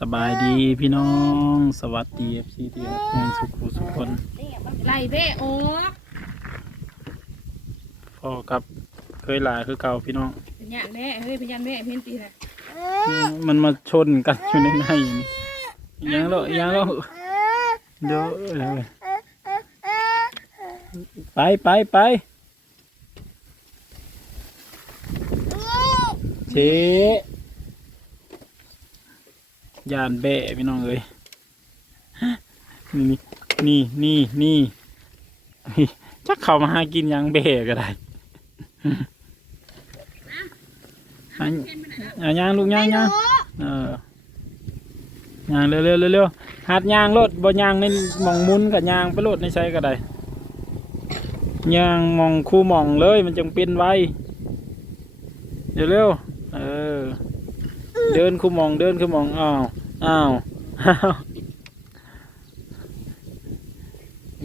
สบายดีพี่น้อง สวัสดีเอฟซีที่รักแฟนสุขุสุขคนไล่เบ้โอ้พ่อกับเคยหลายคือเก่าพี่น้องเป็นอย่างแม่เฮ้ยเป็นยันแม่เพ้นตีนะมันมาชนกันอยู่ในในนี่ยังแล้วยังแล้วเดี๋ยวเดี๋ยวไปไปไปเช ยานเบะพี่น้องเอ้ยนี่นี่นี่นี่นี่จักเข้ามาหากินหยังเบะก็ได้อันอันย่างลูกย่างย่างเออย่างเร็วเร็วเร็วเร็วหัดย่างรถบ่ย่างในหมองหมุนกับย่างไปรถในใช้ก็ได้ย่างหมองคู่หมองเลยมันจังเป็นไวเร็วเร็วเออ เดินคู่หมองเดินคู่หมองอ้าวอ้าวอ้าว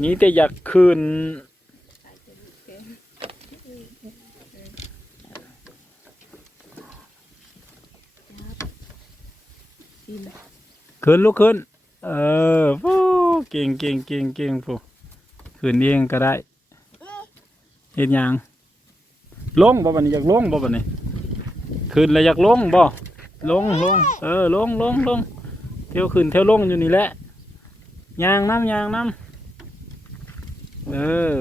นี่แต่อยากคืนกินขึ้นลุกขึ้น เออฟูเก่งเก่งเก่งเก่งฟูขึ้นเองก็ได้เห็นยังลงบ่บันนี้อยากลงบ่บันนี้ขึ้นแล้วอยากลงบ่ ลงลงเออลงลงลงเที่ยวขึ้นเที่ยวลงอยู่นี่แหละยางน้ำยางน้ำเออ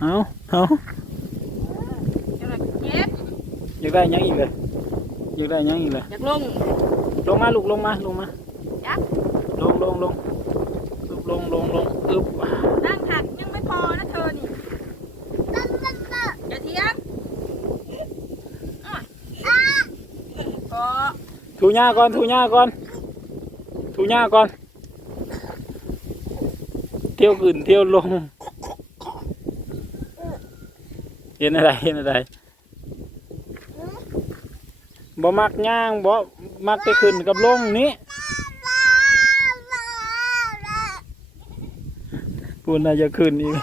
เอาเอาจะแบบเจ็บอยากได้หยังอีกเลยอยากได้หยังอีกเลยอยากลงลงมาลูกลงมาลงมายักลงลงลงอึบลงลงลงอึบ นั่งหักยังไม่พอนะเธอนี่อย่าเถียงอะพอ ถูหญ้าก่อนถูหญ้าก่อนถูหญ้าก่อน เที่ยวขึ้นเที่ยวลง เห็นอะไรเห็นอะไรบ่มักย่างบ่มักไปขึ้นกับลงนี้ปูน่าจะขึ้นอีก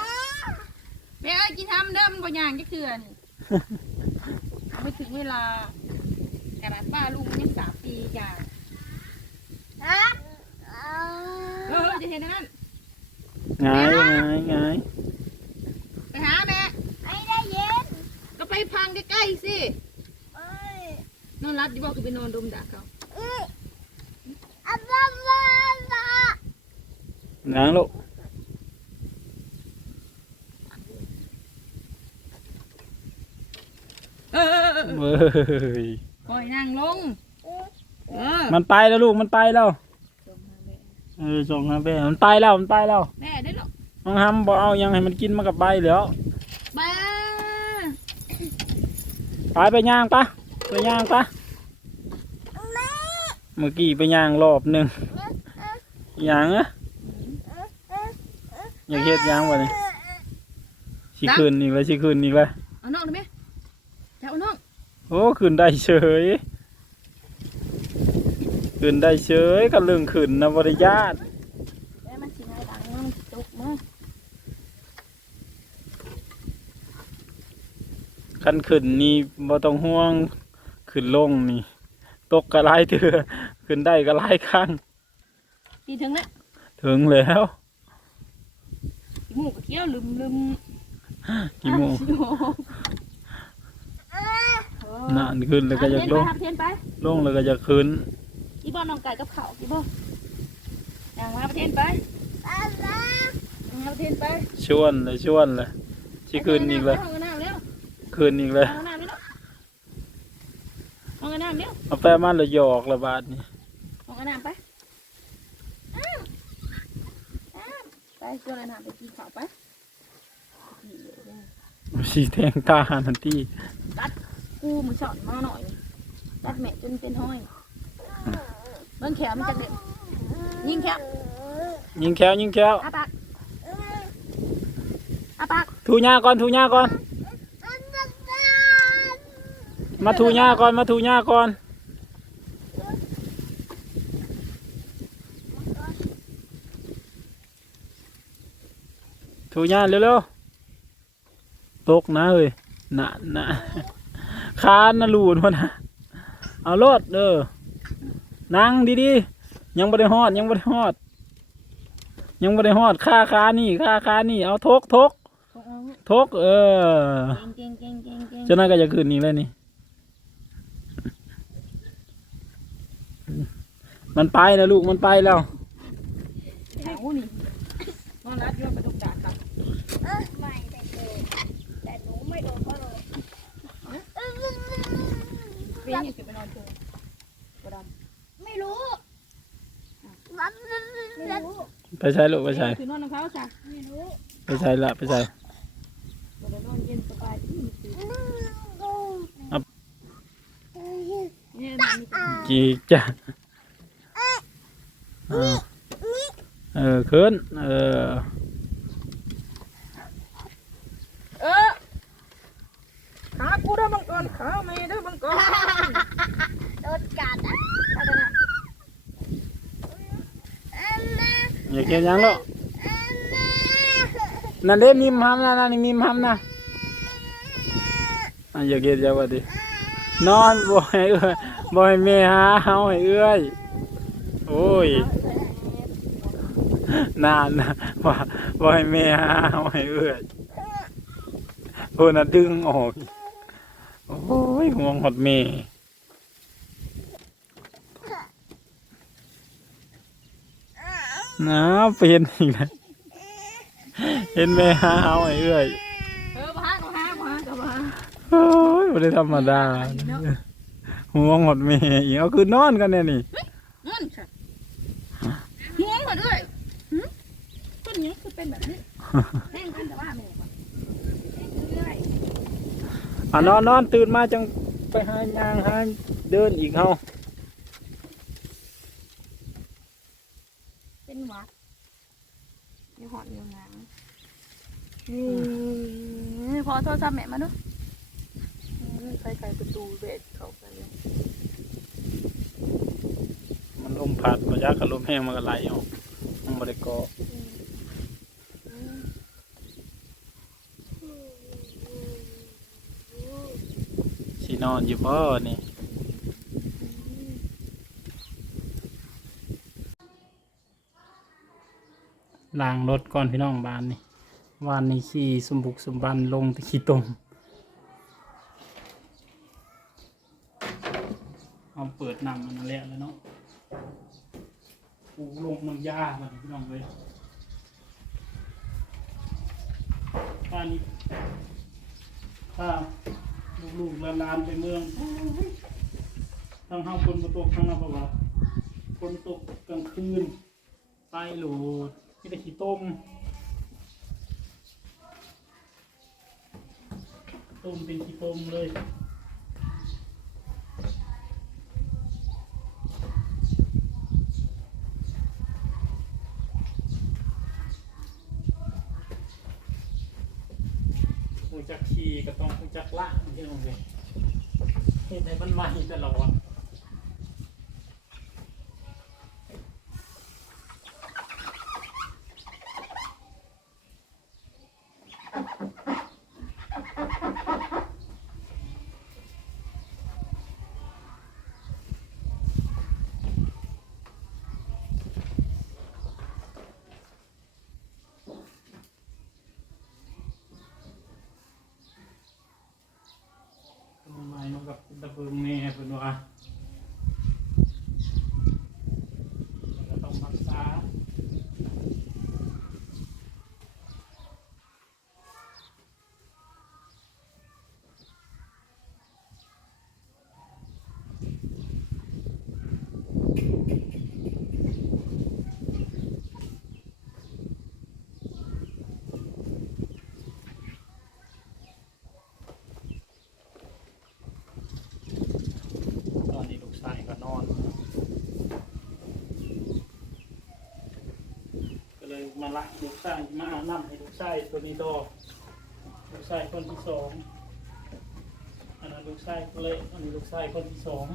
แม่เอ้ยกินทำเด้อมันบ่ย่างจะเถื่อนไม่ถึงเวลา ขนาดป้าลุงยังสามปีจ้าเออจะเห็นอันนั่นหงายหงายหงายไปหาแม่ก็ไปพังใกล้ๆสินอนรับดีบอกคือไปนอนดมด่าเขาหงายลูกเออ เว้ยคอยนั่งลง เออ มันไปแล้วลูกมันไปแล้วเออส่งมาไปมันไปแล้วมันไปแล้วแม่ได้หรอกน้องฮัมบอกเอายังให้มันกินมากับใบแล้วบ้าไปไปย่างปะไปย่างปะเมื่อกี้ไปย่างรอบหนึ่งย่างอะอยากเฮ็ดย่างวะนี่ชิคืนอีกแล้วชิคืนอีกแล้วเอาน้องได้ไหมจะเอาน้อง โอ้คืนได้เฉยคืนได้เฉยกันเรื่องขืนนะบริญาตแม่มันสิให้ดังมันจุกมือคันขืนนี่บ่ต้องห่วงขืนลงนี่ ตกกระไรเถื่อขึ้นได้กระไรครั้งปีถึงแล้วถึงแล้วขี้มูกกับเขี้ยวลืมลืมกี่โมง นนั่นขึ้นแล้วก็อยากลงเทียนไปลงแล้วก็จะขึ้นอีบอลน้องไก่กับเขาอีบอลอย่างมาเทียนไปมาเทียนไปชวนเลยชวนเลยชิคืนอีกเลยห้องน้ำเร็วคืนอีกเลยห้องน้ำเร็วห้องน้ำเร็วเอาแป้มันเลยหยอกละบาทนี่ห้องน้ำไปอ้าวอ้าวไปชวนน้ำไปกินข้าวไปสีแทงตาทันที กูมือสอนมาหน่อย ตัดแม่จนเป็นห้อยเบิ่งแขวมันจะเด็ดยิงแขวยิงแค้วยิงแค้วอาปากอาปากถูหญ้าก่อนถูหญ้าก่อน มาถูหญ้าก่อนมาถูหญ้าก่อนถูหญ้าเร็วๆตกนะเฮ้ยน่ะน่ะ คานนะลูนวะนะเอารถเด้อนั่งดีๆยังบ่ได้ฮอด ยังบ่ได้ฮอด ยังบ่ได้ฮอดค่าคานี่ค่าคานี่เอาทกทกเอาเอาทกเออเก่งเก่งเก่งเก่งเจ้านั่นก็จะขึ้นนี่เลยนี่ มันไปแล้วลูกมันไปแล้วเอานี่นอนรัดอยู่กระดูกดาดครับไม่แต่เกิดแต่หนูไม่โดนเขาเลยเวียนอยู่สิไปนอนเจอบ่ดำไม่รู้รัดไม่รู้ไปใช้ลูกไปใช้คือนอนของเขาจ้ะไม่รู้ไปใช้ละไปใช้บ่ได้นอนเย็นสบายที่มีคือครับเนี่ยมันมีแต่จีจ้ะเออเออขึ้นเออเออขากูเด้อบังกรขาแม่เด้อบังกรโดนกัดอะเอาแต่น่ะอันน่ะอย่าเกลียดหยังหรอกอันน่ะนั่นเด้มิมห้ำนะนั่นนี่มิมห้ำนะอะอย่าเกลียดอย่าว่าดินอนบ่ให้เอื้อยบ่ให้แม่หาเฮาให้เอื้อยโอ้ยนานนะว่าบ่ให้แม่หาเฮาให้เอื้อยเพิ่นน่ะดึงออกโอ้ยห่วงหดแม่ น้าเป็นอีกแล้วเห็นแม่หาเฮาให้เอื้อยเออบ่ฮะบ่ฮะบ่ฮะก็บ่ฮะโอ้ยไม่ได้ธรรมดาห่วงหดแม่อีกเอาคือนอนกันเนี่ยนี่นั่นค่ะห่วงเขาด้วยหึต้นนี้คือเป็นแบบนี้แห้งกันแต่ว่าแม่ก่อนแห้งเรื่อยอะนอนนอนตื่นมาจังไปหายางหาเดินอีกเฮา เป็นหวัดมีหอนอยู่หนังนี่พอโทรศัพท์แม่มาดูใครใครประตูเบสเข้าไปเลยมันลมพัดมาจากกับลมแห้งมันก็ไหลออกมันบริกอสีนอนอยู่บ่นี่ ล้างรถก่อนพี่น้องบ้านนี่วานนี้ขี่สมบุกสมบันลงตะขี้ตมเอาเปิดนำมันและแล้วเนาะปูลงน้ำยามาพี่น้องเลยบ้านนี้ถ้าลูกๆหลานๆไปเมืองทั้งห้างคนมาตกทั้งน้ำประวัติคนตกกลางคืนไปโหลด ที่ได้ขี้ต้มต้มเป็นขี้ต้มเลยหูจักขี่ก็ต้องหูจักละที่น้องเลยเห็นให้มันใหม่ตลอดทำไมมันกับตะเบิงแน่เป็นว่าก็ต้องรักษาตอนนี้ลูกชายก็นอน ก็เลยมาละลูกไส้มาอาบน้ำให้ลูกไส้ตัวนี้ดอกลูกไส้คนที่สองอันนั้นลูกไส้คนเล็กอันนี้ลูกไส้คนที่สอง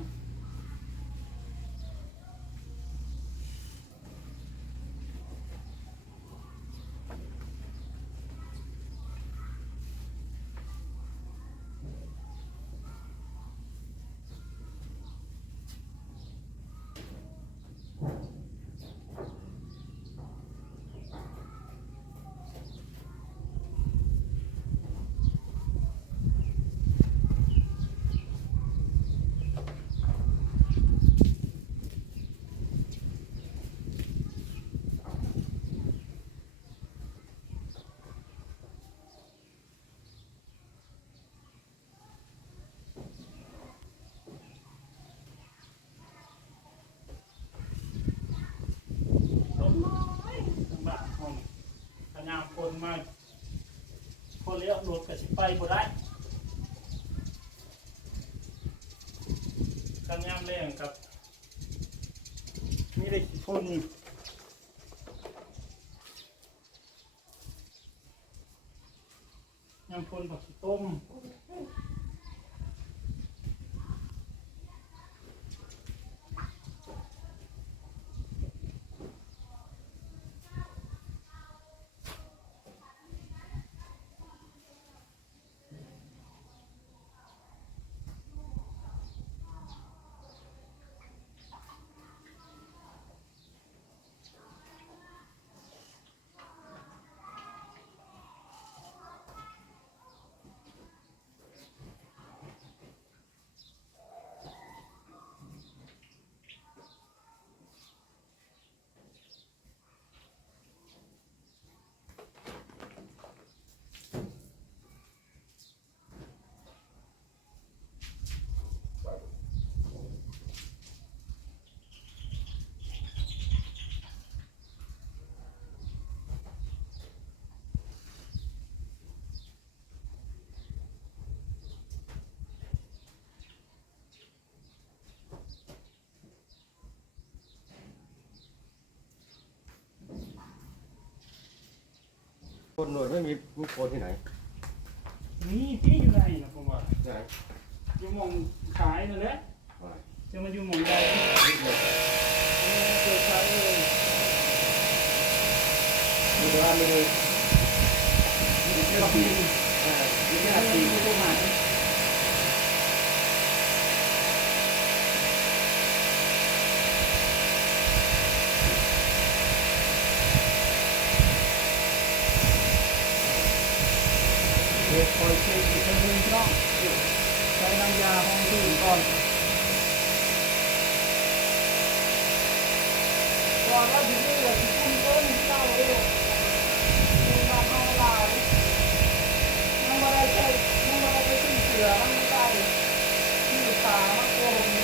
ไปบ่ได้กันยามแรงครับนี่ได้กี่คนยำพนผักต้ม คนหน่วยไม่มีมีคนที่ไหนนี่ที่อยู่ไหนนะผมว่าไหนอยู่หมองขายนั่นแหละอะไรจะมาอยู่หมองใดเปิดขายเลยมีร้านไม่เลยมีแค่ปีเออมีแค่ปีมีผู้หมา ปล่อยเพลงอีกคนหนึงต้องใช้น้ำยาห้องที่ก่อนก่อนว่าที่นี่เลยที่คุณต้นเจ้าเองคุณมานห้องลายมันมาได้ใช่มันมาได้ไปที่เสือมันไม่ได้ที่ตามันโกง